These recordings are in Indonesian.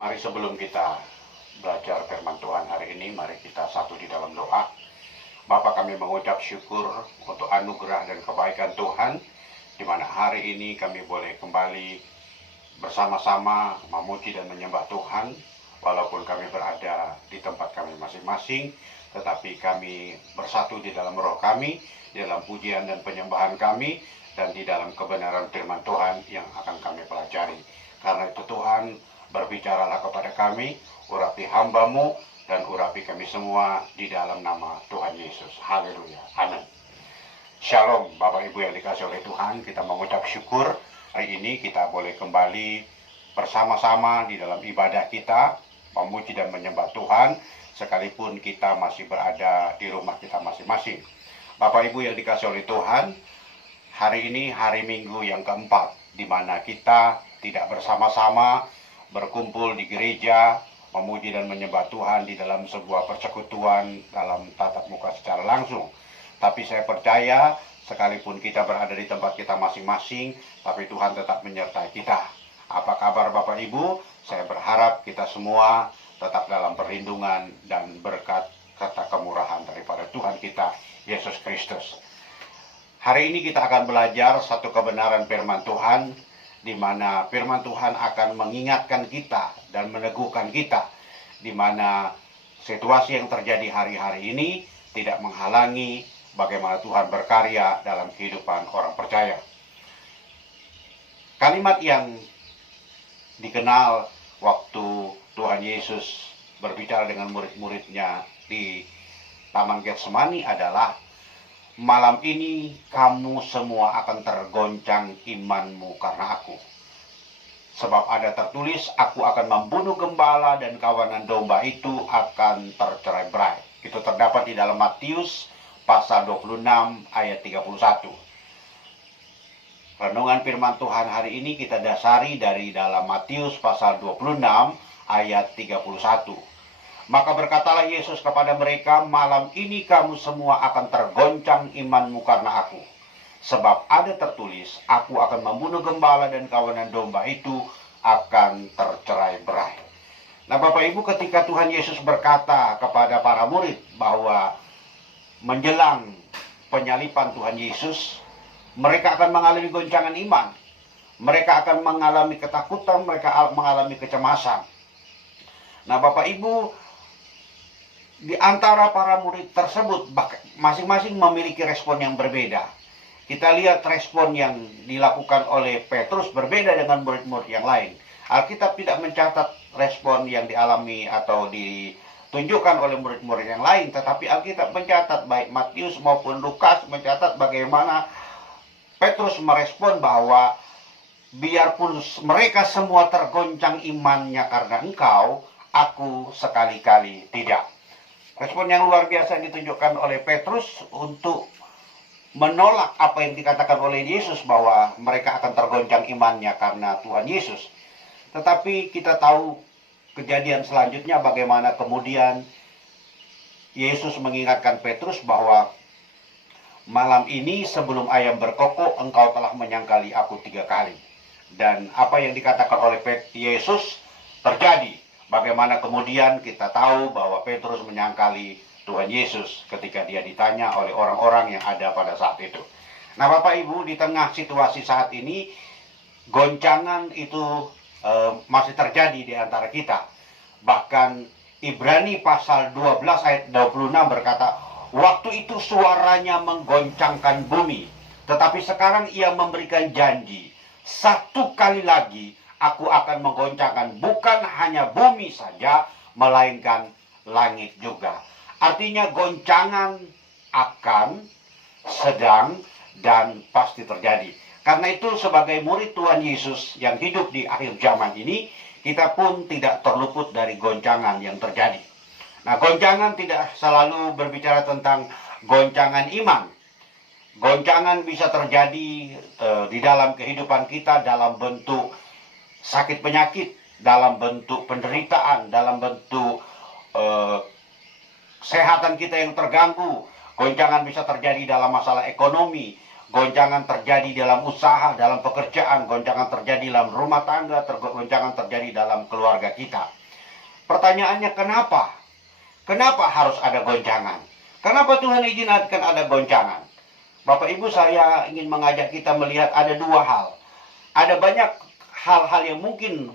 Mari sebelum kita belajar firman Tuhan hari ini, mari kita satu di dalam doa. Bapa, kami mengucap syukur untuk anugerah dan kebaikan Tuhan, di mana hari ini kami boleh kembali bersama-sama memuji dan menyembah Tuhan. Walaupun kami berada di tempat kami masing-masing, tetapi kami bersatu di dalam roh kami, di dalam pujian dan penyembahan kami, dan di dalam kebenaran firman Tuhan yang akan kami pelajari. Karena itu Tuhan, berbicaralah kepada kami, urapi hamba-Mu, dan urapi kami semua di dalam nama Tuhan Yesus. Haleluya. Amin. Shalom Bapak Ibu yang dikasih oleh Tuhan, kita mengucap syukur hari ini kita boleh kembali bersama-sama di dalam ibadah kita, memuji dan menyembah Tuhan, sekalipun kita masih berada di rumah kita masing-masing. Bapak Ibu yang dikasih oleh Tuhan, hari ini hari Minggu yang keempat, di mana kita tidak bersama-sama berkumpul di gereja, memuji dan menyembah Tuhan di dalam sebuah persekutuan dalam tatap muka secara langsung. Tapi saya percaya, sekalipun kita berada di tempat kita masing-masing, tapi Tuhan tetap menyertai kita. Apa kabar Bapak Ibu? Saya berharap kita semua tetap dalam perlindungan dan berkat serta kemurahan daripada Tuhan kita, Yesus Kristus. Hari ini kita akan belajar satu kebenaran firman Tuhan, di mana firman Tuhan akan mengingatkan kita dan meneguhkan kita, di mana situasi yang terjadi hari-hari ini tidak menghalangi bagaimana Tuhan berkarya dalam kehidupan orang percaya. Kalimat yang dikenal waktu Tuhan Yesus berbicara dengan murid-muridnya di Taman Getsemani adalah, malam ini kamu semua akan tergoncang imanmu karena aku. Sebab ada tertulis, aku akan membunuh gembala dan kawanan domba itu akan tercerai-berai. Itu terdapat di dalam Matius pasal 26 ayat 31. Renungan firman Tuhan hari ini kita dasari dari dalam Matius pasal 26 ayat 31. Maka berkatalah Yesus kepada mereka, malam ini kamu semua akan tergoncang imanmu karena aku. Sebab ada tertulis, aku akan membunuh gembala dan kawanan domba itu akan tercerai-berai. Nah Bapak Ibu, ketika Tuhan Yesus berkata kepada para murid bahwa menjelang penyaliban Tuhan Yesus, mereka akan mengalami goncangan iman. Mereka akan mengalami ketakutan, mereka mengalami kecemasan. Nah Bapak Ibu, di antara para murid tersebut, masing-masing memiliki respon yang berbeda. Kita lihat respon yang dilakukan oleh Petrus berbeda dengan murid-murid yang lain. Alkitab tidak mencatat respon yang dialami atau ditunjukkan oleh murid-murid yang lain, tetapi Alkitab mencatat, baik Matius maupun Lukas mencatat bagaimana Petrus merespon bahwa biarpun mereka semua tergoncang imannya karena engkau, aku sekali-kali tidak. Respon yang luar biasa yang ditunjukkan oleh Petrus untuk menolak apa yang dikatakan oleh Yesus bahwa mereka akan tergoncang imannya karena Tuhan Yesus. Tetapi kita tahu kejadian selanjutnya bagaimana kemudian Yesus mengingatkan Petrus bahwa malam ini sebelum ayam berkokok engkau telah menyangkali aku 3 kali. Dan apa yang dikatakan oleh Yesus terjadi. Bagaimana kemudian kita tahu bahwa Petrus menyangkali Tuhan Yesus ketika dia ditanya oleh orang-orang yang ada pada saat itu. Nah Bapak Ibu, di tengah situasi saat ini, goncangan itu masih terjadi di antara kita. Bahkan Ibrani pasal 12 ayat 26 berkata, waktu itu suaranya menggoncangkan bumi, tetapi sekarang ia memberikan janji, 1 kali lagi aku akan menggoncangkan bukan hanya bumi saja, melainkan langit juga. Artinya goncangan akan, sedang, dan pasti terjadi. Karena itu sebagai murid Tuhan Yesus yang hidup di akhir zaman ini, kita pun tidak terluput dari goncangan yang terjadi. Nah, goncangan tidak selalu berbicara tentang goncangan iman. Goncangan bisa terjadi di dalam kehidupan kita dalam bentuk sakit penyakit, dalam bentuk penderitaan, dalam bentuk kesehatan kita yang terganggu. Goncangan bisa terjadi dalam masalah ekonomi, goncangan terjadi dalam usaha, dalam pekerjaan, goncangan terjadi dalam rumah tangga, goncangan terjadi dalam keluarga kita. Pertanyaannya kenapa? Kenapa harus ada goncangan? Kenapa Tuhan izinkan ada goncangan? Bapak Ibu, saya ingin mengajak kita melihat ada dua hal. Ada banyak hal-hal yang mungkin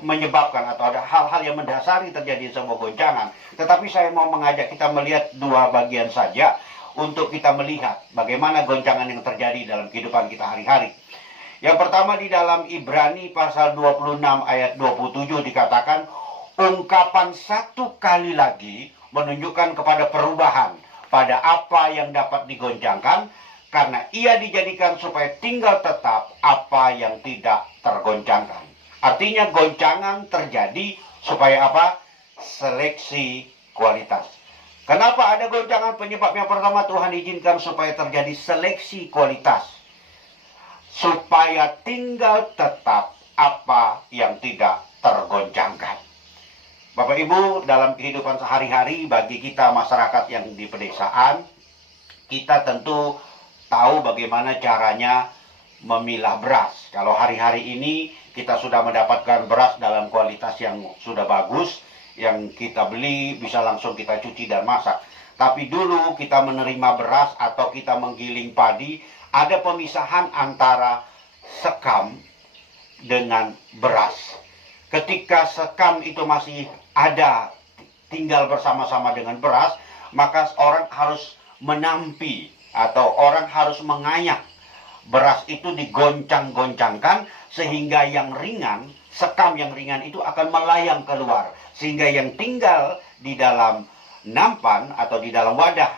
menyebabkan atau ada hal-hal yang mendasari terjadi sebuah goncangan. Tetapi saya mau mengajak kita melihat dua bagian saja untuk kita melihat bagaimana goncangan yang terjadi dalam kehidupan kita hari-hari. Yang pertama di dalam Ibrani pasal 26 ayat 27 dikatakan, ungkapan satu kali lagi menunjukkan kepada perubahan pada apa yang dapat digoncangkan, karena ia dijadikan supaya tinggal tetap apa yang tidak tergoncangkan. Artinya goncangan terjadi supaya apa? Seleksi kualitas. Kenapa ada goncangan? Penyebab yang pertama, Tuhan izinkan supaya terjadi seleksi kualitas. Supaya tinggal tetap apa yang tidak tergoncangkan. Bapak Ibu, dalam kehidupan sehari-hari bagi kita masyarakat yang di pedesaan, kita tentu tahu bagaimana caranya memilah beras. Kalau hari-hari ini kita sudah mendapatkan beras dalam kualitas yang sudah bagus, yang kita beli bisa langsung kita cuci dan masak. Tapi dulu kita menerima beras atau kita menggiling padi, ada pemisahan antara sekam dengan beras. Ketika sekam itu masih ada, tinggal bersama-sama dengan beras, maka orang harus menampi atau orang harus mengayak. Beras itu digoncang-goncangkan sehingga yang ringan, sekam yang ringan itu akan melayang keluar. Sehingga yang tinggal di dalam nampan atau di dalam wadah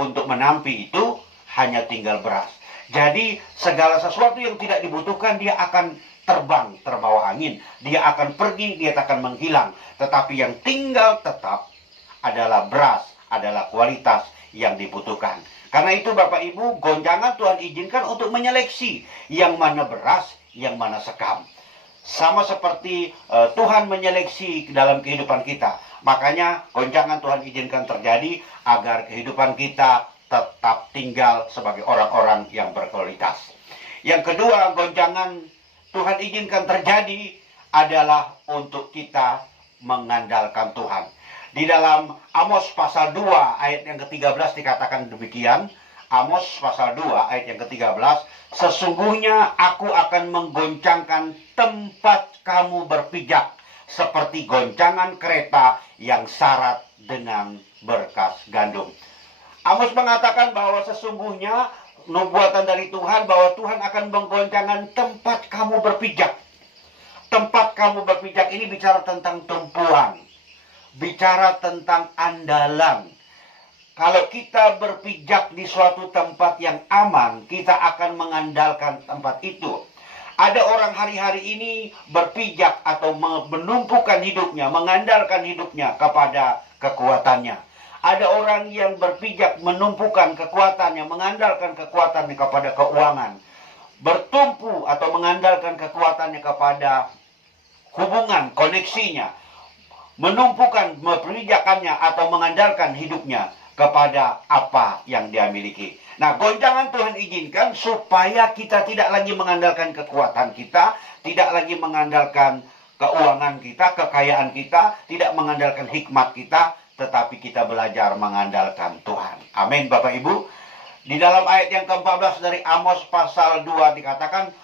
untuk menampi itu hanya tinggal beras. Jadi segala sesuatu yang tidak dibutuhkan dia akan terbang, terbawa angin. Dia akan pergi, dia akan menghilang. Tetapi yang tinggal tetap adalah beras, adalah kualitas yang dibutuhkan. Karena itu Bapak Ibu, goncangan Tuhan izinkan untuk menyeleksi yang mana beras, yang mana sekam. Sama seperti Tuhan menyeleksi dalam kehidupan kita. Makanya goncangan Tuhan izinkan terjadi agar kehidupan kita tetap tinggal sebagai orang-orang yang berkualitas. Yang kedua, goncangan Tuhan izinkan terjadi adalah untuk kita mengandalkan Tuhan. Di dalam Amos pasal 2 ayat yang ke-13 dikatakan demikian. Amos pasal 2 ayat yang ke-13. Sesungguhnya aku akan menggoncangkan tempat kamu berpijak seperti goncangan kereta yang syarat dengan berkas gandum. Amos mengatakan bahwa sesungguhnya nubuatan dari Tuhan bahwa Tuhan akan menggoncangkan tempat kamu berpijak. Tempat kamu berpijak ini bicara tentang tumpuan. Bicara tentang andalan. Kalau kita berpijak di suatu tempat yang aman, kita akan mengandalkan tempat itu. Ada orang hari-hari ini berpijak atau menumpukan hidupnya, mengandalkan hidupnya kepada kekuatannya. Ada orang yang berpijak menumpukan kekuatannya, mengandalkan kekuatannya kepada keuangan. Bertumpu atau mengandalkan kekuatannya kepada hubungan, koneksinya. Menumpukan perpijakannya atau mengandalkan hidupnya kepada apa yang dia miliki. Nah, goncangan Tuhan izinkan supaya kita tidak lagi mengandalkan kekuatan kita, tidak lagi mengandalkan keuangan kita, kekayaan kita, tidak mengandalkan hikmat kita, tetapi kita belajar mengandalkan Tuhan. Amin, Bapak Ibu. Di dalam ayat yang ke-14 dari Amos pasal 2 dikatakan,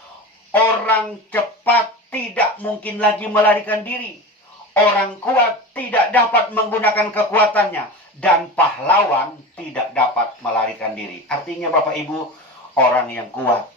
orang cepat tidak mungkin lagi melarikan diri. Orang kuat tidak dapat menggunakan kekuatannya. Dan pahlawan tidak dapat melarikan diri. Artinya Bapak Ibu, orang yang kuat,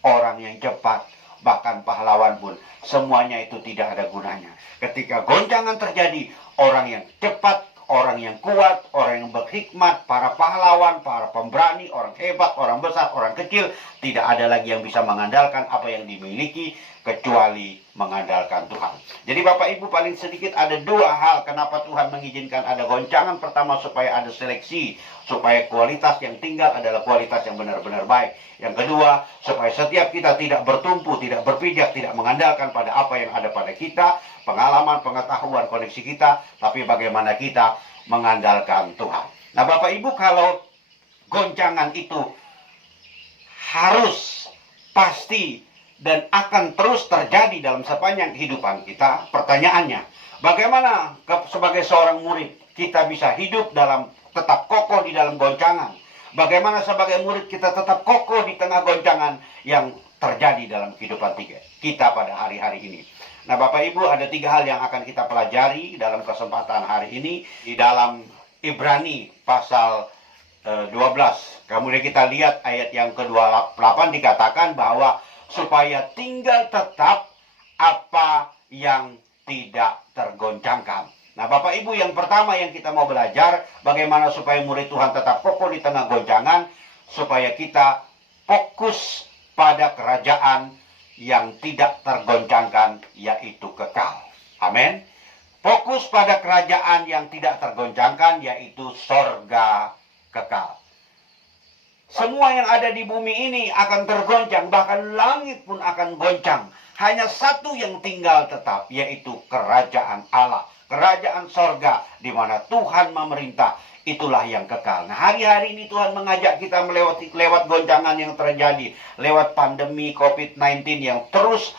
orang yang cepat, bahkan pahlawan pun, semuanya itu tidak ada gunanya. Ketika goncangan terjadi, orang yang cepat, orang yang kuat, orang yang berhikmat, para pahlawan, para pemberani, orang hebat, orang besar, orang kecil, tidak ada lagi yang bisa mengandalkan apa yang dimiliki kecuali mengandalkan Tuhan. Jadi Bapak Ibu, paling sedikit ada dua hal kenapa Tuhan mengizinkan ada goncangan. Pertama, supaya ada seleksi, supaya kualitas yang tinggal adalah kualitas yang benar-benar baik. Yang kedua, supaya setiap kita tidak bertumpu, tidak berpijak, tidak mengandalkan pada apa yang ada pada kita, pengalaman, pengetahuan, koneksi kita, tapi bagaimana kita mengandalkan Tuhan. Nah Bapak Ibu, kalau goncangan itu harus, pasti, dan akan terus terjadi dalam sepanjang kehidupan kita. Pertanyaannya, bagaimana sebagai seorang murid kita bisa hidup dalam tetap kokoh di dalam goncangan? Bagaimana sebagai murid kita tetap kokoh di tengah goncangan yang terjadi dalam kehidupan kita pada hari-hari ini? Nah, Bapak Ibu, ada 3 hal yang akan kita pelajari dalam kesempatan hari ini di dalam Ibrani pasal 12. Kemudian kita lihat ayat yang ke-28 dikatakan bahwa supaya tinggal tetap apa yang tidak tergoncangkan. Nah, Bapak Ibu, yang pertama yang kita mau belajar bagaimana supaya murid Tuhan tetap kokoh di tengah goncangan, supaya kita fokus pada kerajaan yang tidak tergoncangkan, yaitu kekal. Amin. Fokus pada kerajaan yang tidak tergoncangkan, yaitu sorga kekal. Semua yang ada di bumi ini akan tergoncang, bahkan langit pun akan goncang. Hanya satu yang tinggal tetap, yaitu kerajaan Allah, kerajaan sorga, di mana Tuhan memerintah. Itulah yang kekal. Nah, hari-hari ini Tuhan mengajak kita lewat goncangan yang terjadi, lewat pandemi COVID-19 yang terus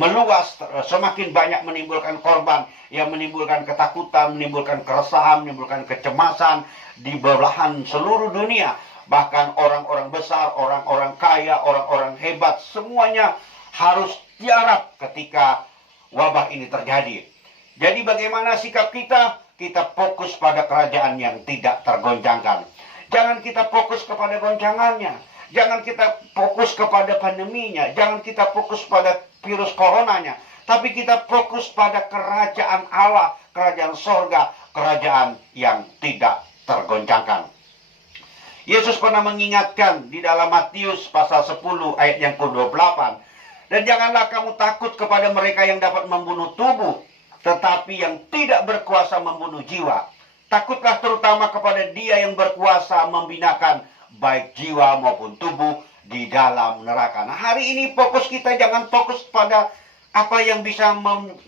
meluas, semakin banyak menimbulkan korban, yang menimbulkan ketakutan, menimbulkan keresahan, menimbulkan kecemasan di belahan seluruh dunia. Bahkan orang-orang besar, orang-orang kaya, orang-orang hebat, semuanya harus tiarap ketika wabah ini terjadi. Jadi bagaimana sikap kita? Kita fokus pada kerajaan yang tidak tergoncangkan. Jangan kita fokus kepada goncangannya. Jangan kita fokus kepada pandeminya. Jangan kita fokus pada virus coronanya. Tapi kita fokus pada kerajaan Allah, kerajaan sorga, kerajaan yang tidak tergoncangkan. Yesus pernah mengingatkan di dalam Matius pasal 10 ayat yang ke-28. Dan janganlah kamu takut kepada mereka yang dapat membunuh tubuh, tetapi yang tidak berkuasa membunuh jiwa. Takutlah terutama kepada Dia yang berkuasa membinakan baik jiwa maupun tubuh di dalam neraka. Nah, hari ini fokus kita jangan fokus pada apa yang bisa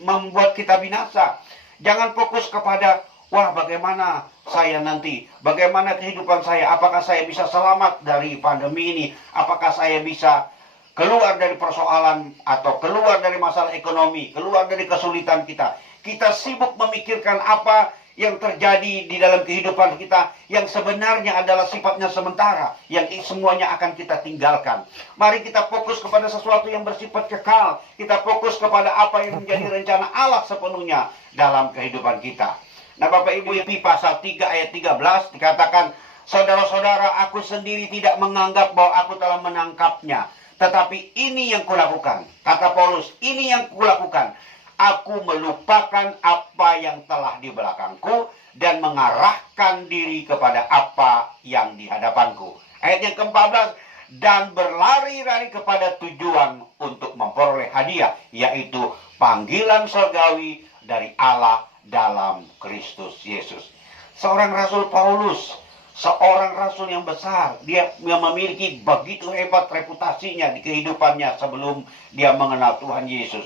membuat kita binasa. Jangan fokus kepada, wah, bagaimana saya nanti, bagaimana kehidupan saya, apakah saya bisa selamat dari pandemi ini, apakah saya bisa keluar dari persoalan atau keluar dari masalah ekonomi, keluar dari kesulitan kita. Kita sibuk memikirkan apa yang terjadi di dalam kehidupan kita yang sebenarnya adalah sifatnya sementara, yang semuanya akan kita tinggalkan. Mari kita fokus kepada sesuatu yang bersifat kekal. Kita fokus kepada apa yang menjadi rencana Allah sepenuhnya dalam kehidupan kita. Nah, Bapak Ibu, pasal 3 ayat 13 dikatakan, saudara-saudara, aku sendiri tidak menganggap bahwa aku telah menangkapnya. Tetapi ini yang kulakukan. Kata Paulus, ini yang kulakukan. Aku melupakan apa yang telah di belakangku dan mengarahkan diri kepada apa yang di hadapanku. Ayat yang ke-14, dan berlari-lari kepada tujuan untuk memperoleh hadiah, yaitu panggilan surgawi dari Allah dalam Kristus Yesus. Seorang Rasul Paulus, seorang rasul yang besar, dia memiliki begitu hebat reputasinya di kehidupannya sebelum dia mengenal Tuhan Yesus.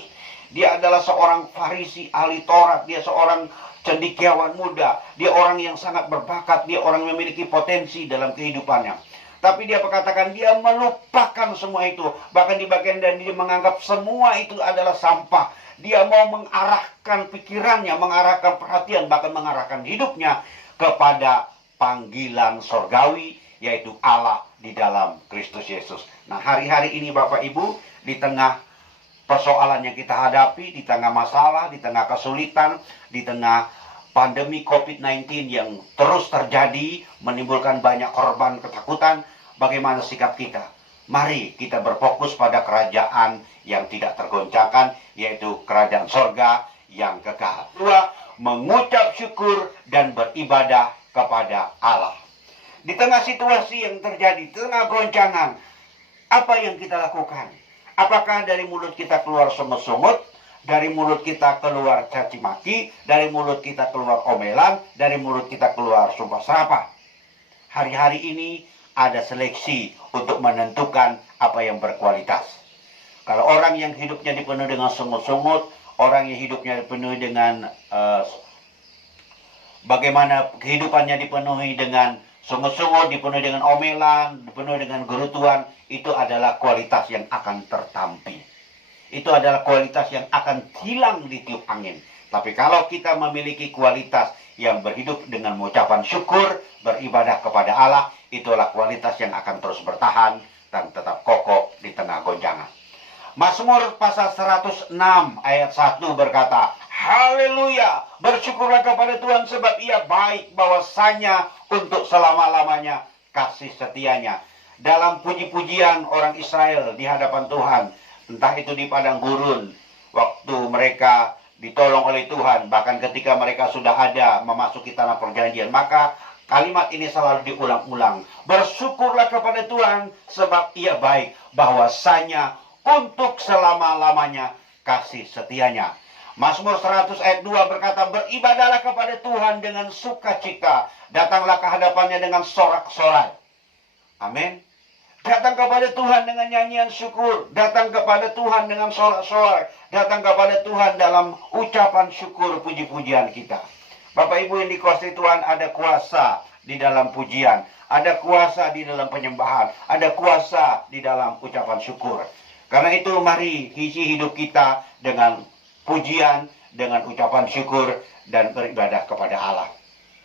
Dia adalah seorang Farisi ahli Taurat, dia seorang cendekiawan muda, dia orang yang sangat berbakat, dia orang yang memiliki potensi dalam kehidupannya. Tapi dia berkatakan dia melupakan semua itu, bahkan di bagian dan dia menganggap semua itu adalah sampah. Dia mau mengarahkan pikirannya, mengarahkan perhatian, bahkan mengarahkan hidupnya kepada panggilan sorgawi, yaitu Allah di dalam Kristus Yesus. Nah, hari-hari ini Bapak Ibu, di tengah persoalan yang kita hadapi, di tengah masalah, di tengah kesulitan, di tengah pandemi COVID-19 yang terus terjadi, menimbulkan banyak korban, ketakutan, bagaimana sikap kita? Mari kita berfokus pada kerajaan yang tidak tergoncangkan, yaitu kerajaan sorga yang kekal. 2, mengucap syukur dan beribadah kepada Allah. Di tengah situasi yang terjadi, di tengah goncangan, apa yang kita lakukan? Apakah dari mulut kita keluar sungut-sungut, dari mulut kita keluar caci maki, dari mulut kita keluar omelan, dari mulut kita keluar sumpah serapah? Hari-hari ini ada seleksi untuk menentukan apa yang berkualitas. Kalau orang yang hidupnya dipenuhi dengan sungut-sungut, orang yang hidupnya dipenuhi dengan bagaimana kehidupannya dipenuhi dengan Sungguh-sungguh dipenuhi dengan omelan, dipenuhi dengan gerutuan, itu adalah kualitas yang akan tertampi. Itu adalah kualitas yang akan hilang di tiup angin. Tapi kalau kita memiliki kualitas yang berhidup dengan ucapan syukur, beribadah kepada Allah, itulah kualitas yang akan terus bertahan dan tetap kokoh di tengah gonjangan. Mazmur pasal 106 ayat 1 berkata, haleluya, bersyukurlah kepada Tuhan sebab ia baik, bahwasanya untuk selama-lamanya kasih setianya. Dalam puji-pujian orang Israel di hadapan Tuhan, entah itu di padang gurun, waktu mereka ditolong oleh Tuhan, bahkan ketika mereka sudah ada memasuki tanah perjanjian, maka kalimat ini selalu diulang-ulang. Bersyukurlah kepada Tuhan sebab ia baik, bahwasanya untuk selama-lamanya kasih setianya. Mazmur 100 ayat 2 berkata, beribadahlah kepada Tuhan dengan sukacita, datanglah ke hadapannya dengan sorak-sorai. Amin. Datang kepada Tuhan dengan nyanyian syukur, datang kepada Tuhan dengan sorak-sorai, datang kepada Tuhan dalam ucapan syukur puji-pujian kita. Bapak Ibu yang dikasihi Tuhan, ada kuasa di dalam pujian, ada kuasa di dalam penyembahan, ada kuasa di dalam ucapan syukur. Karena itu mari isi hidup kita dengan pujian, dengan ucapan syukur, dan beribadah kepada Allah.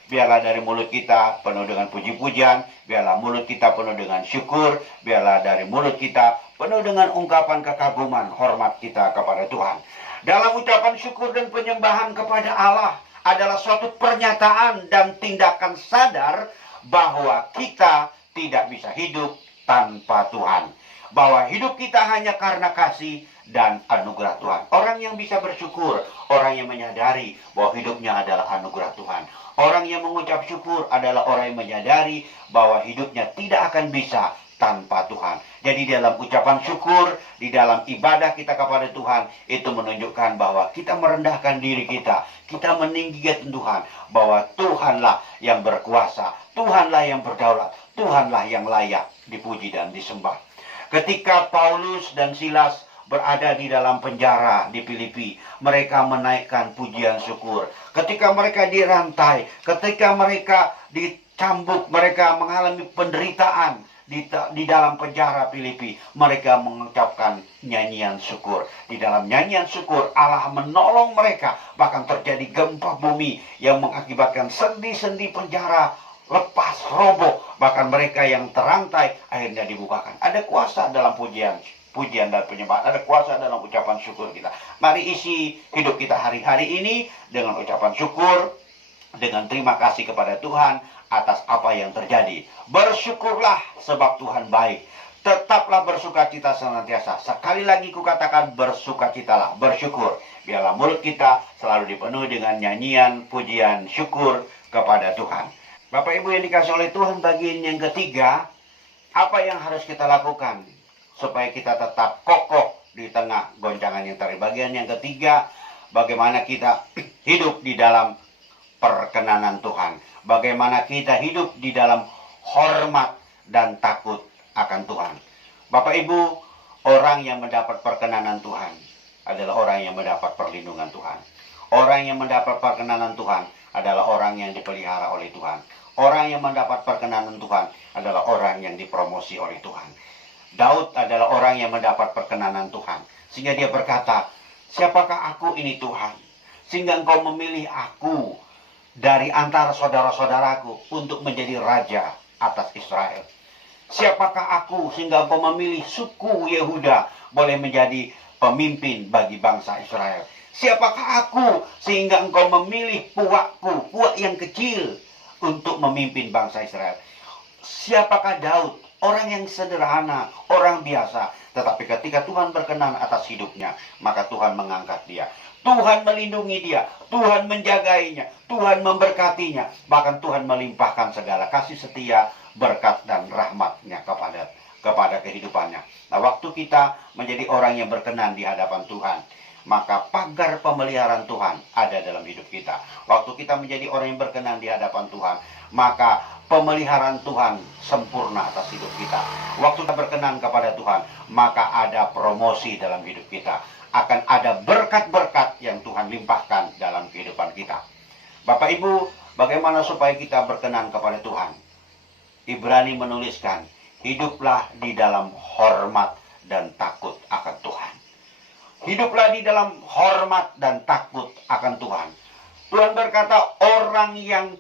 Biarlah dari mulut kita penuh dengan puji-pujian, biarlah mulut kita penuh dengan syukur, biarlah dari mulut kita penuh dengan ungkapan kekaguman, hormat kita kepada Tuhan. Dalam ucapan syukur dan penyembahan kepada Allah adalah suatu pernyataan dan tindakan sadar bahwa kita tidak bisa hidup tanpa Tuhan. Bahwa hidup kita hanya karena kasih dan anugerah Tuhan. Orang yang bisa bersyukur, orang yang menyadari bahwa hidupnya adalah anugerah Tuhan. Orang yang mengucap syukur adalah orang yang menyadari bahwa hidupnya tidak akan bisa tanpa Tuhan. Jadi dalam ucapan syukur, di dalam ibadah kita kepada Tuhan, itu menunjukkan bahwa kita merendahkan diri kita. Kita meninggikan Tuhan, bahwa Tuhanlah yang berkuasa, Tuhanlah yang berdaulat, Tuhanlah yang layak dipuji dan disembah. Ketika Paulus dan Silas berada di dalam penjara di Filipi, mereka menaikkan pujian syukur. Ketika mereka dirantai, ketika mereka dicambuk, mereka mengalami penderitaan di dalam penjara Filipi, mereka mengucapkan nyanyian syukur. Di dalam nyanyian syukur, Allah menolong mereka. Bahkan terjadi gempa bumi yang mengakibatkan sendi-sendi penjara lepas, roboh. Bahkan mereka yang terantai akhirnya dibukakan. Ada kuasa dalam pujian dan penyembahan. Ada kuasa dalam ucapan syukur kita. Mari isi hidup kita hari-hari ini dengan ucapan syukur, dengan terima kasih kepada Tuhan atas apa yang terjadi. Bersyukurlah sebab Tuhan baik. Tetaplah bersukacita senantiasa. Sekali lagi kukatakan, bersukacitalah, bersyukur. Biarlah mulut kita selalu dipenuhi dengan nyanyian, pujian, syukur kepada Tuhan. Bapak Ibu yang dikasih oleh Tuhan, bagian yang ketiga, apa yang harus kita lakukan supaya kita tetap kokoh di tengah goncangan yang terjadi. Bagian yang ketiga, bagaimana kita hidup di dalam perkenanan Tuhan. Bagaimana kita hidup di dalam hormat dan takut akan Tuhan. Bapak Ibu, orang yang mendapat perkenanan Tuhan adalah orang yang mendapat perlindungan Tuhan. Orang yang mendapat perkenanan Tuhan adalah orang yang dipelihara oleh Tuhan. Orang yang mendapat perkenanan Tuhan adalah orang yang dipromosi oleh Tuhan. Daud adalah orang yang mendapat perkenanan Tuhan. Sehingga dia berkata, siapakah aku ini Tuhan? Sehingga engkau memilih aku dari antara saudara-saudaraku untuk menjadi raja atas Israel. Siapakah aku sehingga engkau memilih suku Yehuda boleh menjadi pemimpin bagi bangsa Israel. Siapakah aku sehingga engkau memilih puakku, puak yang kecil, untuk memimpin bangsa Israel. Siapakah Daud? Orang yang sederhana, orang biasa. Tetapi ketika Tuhan berkenan atas hidupnya, maka Tuhan mengangkat dia. Tuhan melindungi dia. Tuhan menjagainya. Tuhan memberkatinya. Bahkan Tuhan melimpahkan segala kasih setia, berkat dan rahmatnya kepada kehidupannya. Nah, waktu kita menjadi orang yang berkenan di hadapan Tuhan, maka pagar pemeliharaan Tuhan ada dalam hidup kita. Waktu kita menjadi orang yang berkenan di hadapan Tuhan, maka pemeliharaan Tuhan sempurna atas hidup kita. Waktu kita berkenan kepada Tuhan, maka ada promosi dalam hidup kita. Akan ada berkat-berkat yang Tuhan limpahkan dalam kehidupan kita. Bapak Ibu, bagaimana supaya kita berkenan kepada Tuhan? Ibrani menuliskan, hiduplah di dalam hormat dan takut akan Tuhan. Hiduplah di dalam hormat dan takut akan Tuhan. Tuhan berkata, orang yang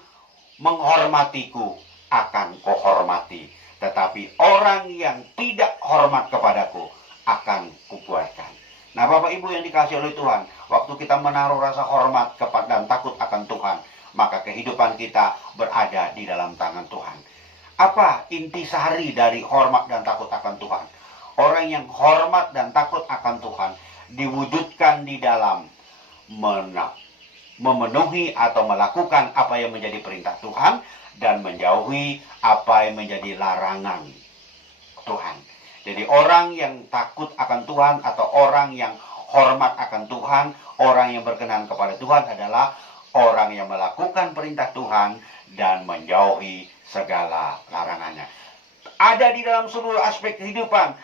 menghormatiku akan kuhormati, tetapi orang yang tidak hormat kepadaku akan kubuatkan. Nah, Bapak Ibu yang dikasihi oleh Tuhan, waktu kita menaruh rasa hormat kepada dan takut akan Tuhan, maka kehidupan kita berada di dalam tangan Tuhan. Apa intisari dari hormat dan takut akan Tuhan? Orang yang hormat dan takut akan Tuhan diwujudkan di dalam memenuhi atau melakukan apa yang menjadi perintah Tuhan dan menjauhi apa yang menjadi larangan Tuhan. Jadi orang yang takut akan Tuhan atau orang yang hormat akan Tuhan, orang yang berkenan kepada Tuhan adalah orang yang melakukan perintah Tuhan dan menjauhi segala larangannya. Ada di dalam seluruh aspek kehidupan.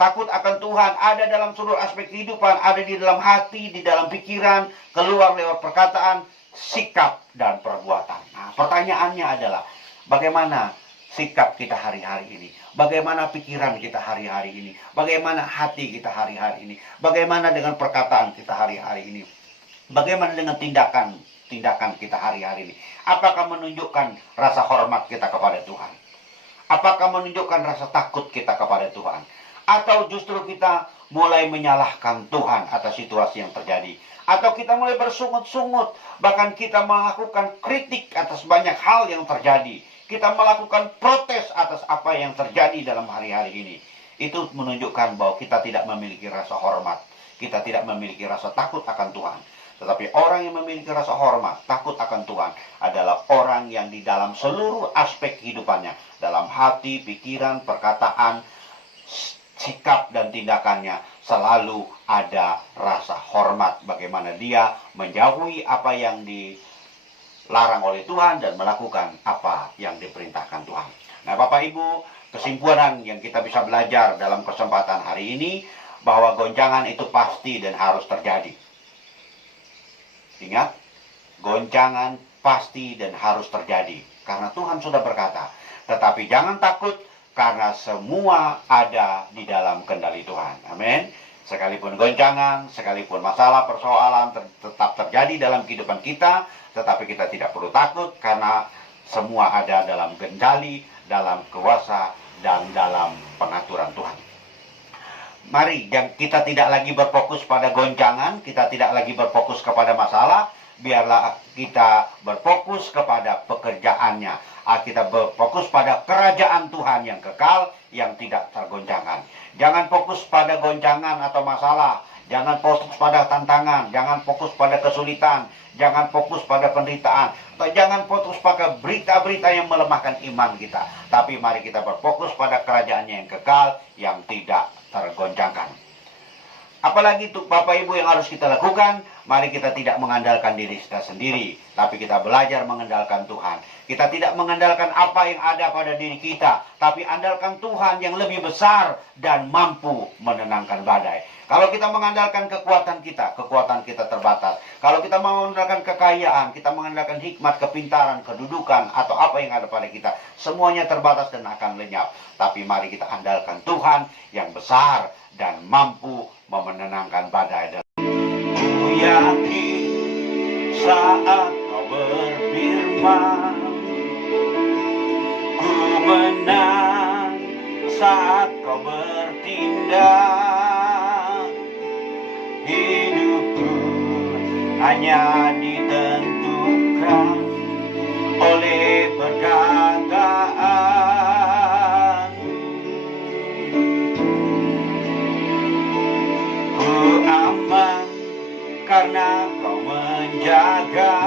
Takut akan Tuhan ada dalam seluruh aspek kehidupan, ada di dalam hati, di dalam pikiran, keluar lewat perkataan, sikap, dan perbuatan. Nah, pertanyaannya adalah, bagaimana sikap kita hari-hari ini? Bagaimana pikiran kita hari-hari ini? Bagaimana hati kita hari-hari ini? Bagaimana dengan perkataan kita hari-hari ini? Bagaimana dengan tindakan kita hari-hari ini? Apakah menunjukkan rasa hormat kita kepada Tuhan? Apakah menunjukkan rasa takut kita kepada Tuhan? Atau justru kita mulai menyalahkan Tuhan atas situasi yang terjadi? Atau kita mulai bersungut-sungut, bahkan kita melakukan kritik atas banyak hal yang terjadi? Kita melakukan protes atas apa yang terjadi dalam hari-hari ini. Itu menunjukkan bahwa kita tidak memiliki rasa hormat. Kita tidak memiliki rasa takut akan Tuhan. Tetapi orang yang memiliki rasa hormat, takut akan Tuhan adalah orang yang di dalam seluruh aspek kehidupannya, dalam hati, pikiran, perkataan, sikap dan tindakannya selalu ada rasa hormat. Bagaimana dia menjauhi apa yang dilarang oleh Tuhan dan melakukan apa yang diperintahkan Tuhan. Nah, Bapak Ibu, kesimpulan yang kita bisa belajar dalam kesempatan hari ini, bahwa goncangan itu pasti dan harus terjadi. Ingat, goncangan pasti dan harus terjadi, karena Tuhan sudah berkata, tetapi jangan takut, karena semua ada di dalam kendali Tuhan. Amin. Sekalipun goncangan, sekalipun masalah, persoalan tetap terjadi dalam kehidupan kita, tetapi kita tidak perlu takut, karena semua ada dalam kendali, dalam kuasa, dan dalam pengaturan Tuhan. Mari kita tidak lagi berfokus pada goncangan, kita tidak lagi berfokus kepada masalah, biarlah kita berfokus kepada pekerjaannya. Kita berfokus pada kerajaan Tuhan yang kekal, yang tidak tergoncangkan. Jangan fokus pada goncangan atau masalah. Jangan fokus pada tantangan. Jangan fokus pada kesulitan. Jangan fokus pada penderitaan. Jangan fokus pada berita-berita yang melemahkan iman kita. Tapi mari kita berfokus pada kerajaannya yang kekal, yang tidak tergoncangkan. Apalagi untuk Bapak Ibu yang harus kita lakukan, mari kita tidak mengandalkan diri kita sendiri, tapi kita belajar mengandalkan Tuhan. Kita tidak mengandalkan apa yang ada pada diri kita, tapi andalkan Tuhan yang lebih besar dan mampu menenangkan badai. Kalau kita mengandalkan kekuatan kita terbatas. Kalau kita mengandalkan kekayaan, kita mengandalkan hikmat, kepintaran, kedudukan, atau apa yang ada pada kita, semuanya terbatas dan akan lenyap. Tapi mari kita andalkan Tuhan yang besar dan mampu menenangkan badai. Ku yakin saat kau berfirman, ku menang saat kau bertindak. Hidupku hanya ditentukan oleh perkataan. Ku aman karena kau menjaga,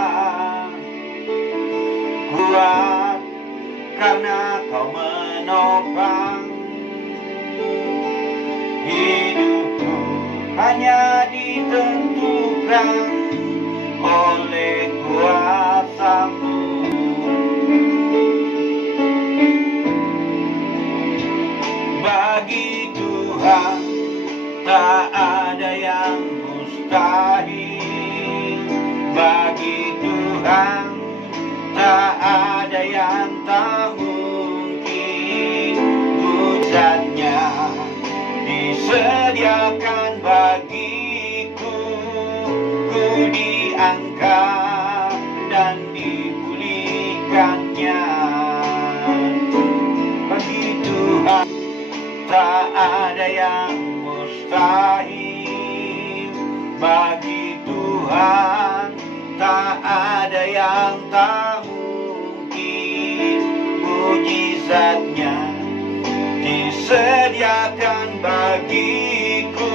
kuat karena kau menopang. Hidupku hanya ditentukan oleh kuasa-Mu. Bagi Tuhan tak ada yang mustahil. Bagi Tuhan tak ada yang tak mungkin. tak ada yang tak mungkin. Mujizatnya disediakan bagiku,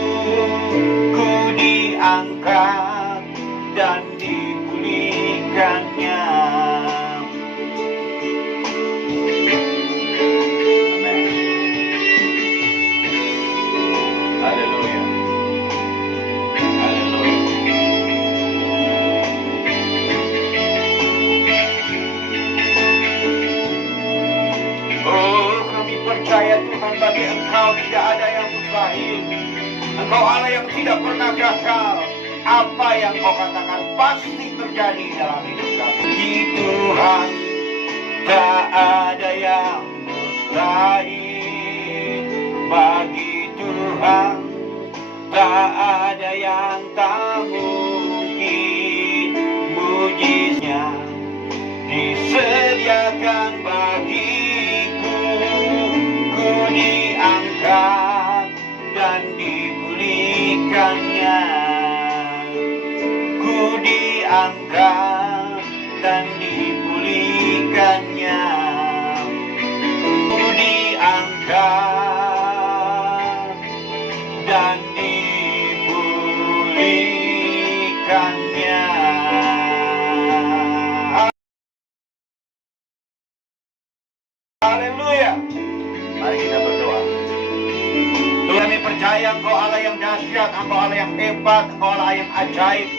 ku diangkat dan dipulihkannya. Amin. Haleluya. Haleluya. Oh, kami percaya Tuhan, bagi Engkau tidak ada yang mustahil. Engkau Allah yang tidak pernah gagal. Apa yang Kau katakan pasti terjadi dalam hidup kami. Di Tuhan tak ada yang mustahil. Bagi Tuhan tak ada yang tak mungkin. Mujizatnya disediakan bagiku, ku diangkat dan dipulihkannya. Ku diangkat dan dipulihkannya. Ku diangkat dan dipulihkannya. Haleluya. Mari kita berdoa. Tuhan, kami percaya Engkau Allah yang dahsyat, Engkau Allah yang hebat, Engkau Allah yang ajaib,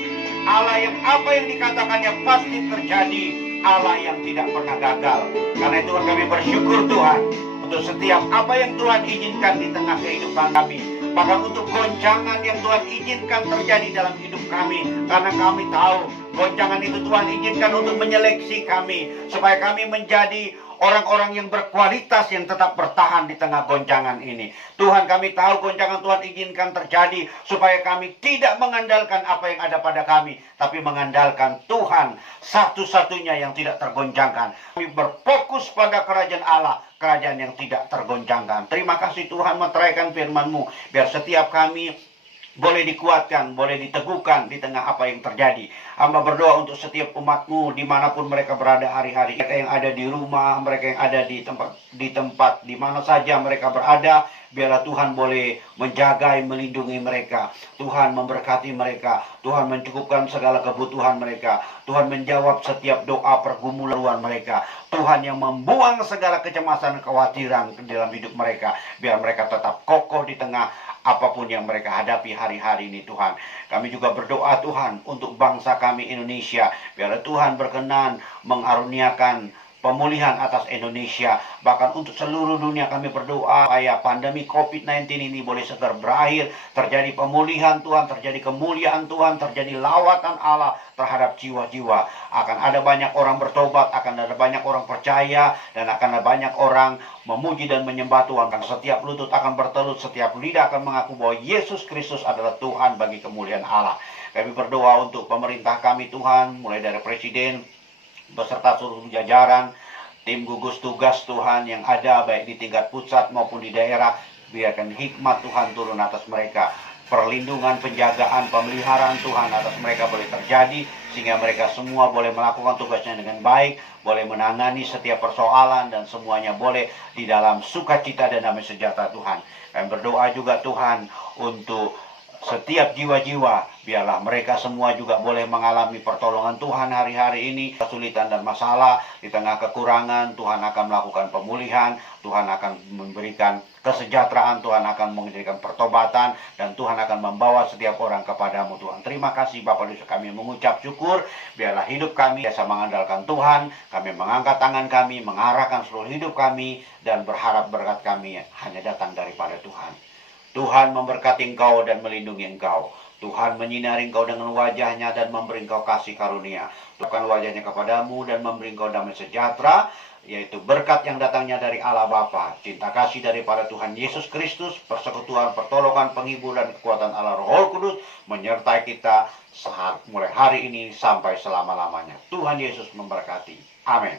Allah yang apa yang dikatakannya pasti terjadi, Allah yang tidak pernah gagal. Karena itu kami bersyukur Tuhan untuk setiap apa yang Tuhan izinkan di tengah kehidupan kami. Bahkan untuk goncangan yang Tuhan izinkan terjadi dalam hidup kami. Karena kami tahu goncangan itu Tuhan izinkan untuk menyeleksi kami, supaya kami menjadi orang-orang yang berkualitas yang tetap bertahan di tengah goncangan ini. Tuhan, kami tahu goncangan Tuhan izinkan terjadi supaya kami tidak mengandalkan apa yang ada pada kami, tapi mengandalkan Tuhan satu-satunya yang tidak tergoncangkan. Kami berfokus pada kerajaan Allah, kerajaan yang tidak tergoncangkan. Terima kasih Tuhan, meteraikan firman-Mu, biar setiap kami boleh dikuatkan, boleh diteguhkan di tengah apa yang terjadi. Hamba berdoa untuk setiap umat-Mu dimanapun mereka berada hari-hari. Mereka yang ada di rumah, mereka yang ada di tempat di mana saja mereka berada. Biarlah Tuhan boleh menjaga, melindungi mereka. Tuhan memberkati mereka. Tuhan mencukupkan segala kebutuhan mereka. Tuhan menjawab setiap doa pergumulan mereka. Tuhan yang membuang segala kecemasan, kekhawatiran dalam hidup mereka. Biar mereka tetap kokoh di tengah apapun yang mereka hadapi hari-hari ini Tuhan. Kami juga berdoa Tuhan untuk bangsa kami Indonesia. Biar Tuhan berkenan mengaruniakan pemulihan atas Indonesia. Bahkan untuk seluruh dunia kami berdoa supaya pandemi COVID-19 ini boleh segera berakhir. Terjadi pemulihan Tuhan, terjadi kemuliaan Tuhan, terjadi lawatan Allah terhadap jiwa-jiwa. Akan ada banyak orang bertobat, akan ada banyak orang percaya, dan akan ada banyak orang memuji dan menyembah Tuhan. Dan setiap lutut akan bertelut, setiap lidah akan mengaku bahwa Yesus Kristus adalah Tuhan bagi kemuliaan Allah. Kami berdoa untuk pemerintah kami Tuhan, mulai dari Presiden beserta seluruh jajaran, tim gugus tugas Tuhan yang ada baik di tingkat pusat maupun di daerah. Biarkan hikmat Tuhan turun atas mereka. Perlindungan, penjagaan, pemeliharaan Tuhan atas mereka boleh terjadi, sehingga mereka semua boleh melakukan tugasnya dengan baik, boleh menangani setiap persoalan, dan semuanya boleh di dalam sukacita dan damai sejahtera Tuhan. Kami berdoa juga Tuhan untuk setiap jiwa-jiwa, biarlah mereka semua juga boleh mengalami pertolongan Tuhan hari-hari ini. Kesulitan dan masalah, di tengah kekurangan, Tuhan akan melakukan pemulihan, Tuhan akan memberikan kesejahteraan, Tuhan akan memberikan pertobatan, dan Tuhan akan membawa setiap orang kepadamu Tuhan. Terima kasih Bapak Yesus, kami mengucap syukur. Biarlah hidup kami biasa mengandalkan Tuhan, kami mengangkat tangan kami, mengarahkan seluruh hidup kami, dan berharap berkat kami hanya datang daripada Tuhan. Tuhan memberkati engkau dan melindungi engkau. Tuhan menyinari engkau dengan wajahnya dan memberi engkau kasih karunia. Tuhan wajahnya kepadamu dan memberi engkau damai sejahtera, yaitu berkat yang datangnya dari Allah Bapa, cinta kasih daripada Tuhan Yesus Kristus, persekutuan, pertolongan, penghibur, dan kekuatan Allah Roh Kudus menyertai kita saat mulai hari ini sampai selama-lamanya. Tuhan Yesus memberkati. Amin.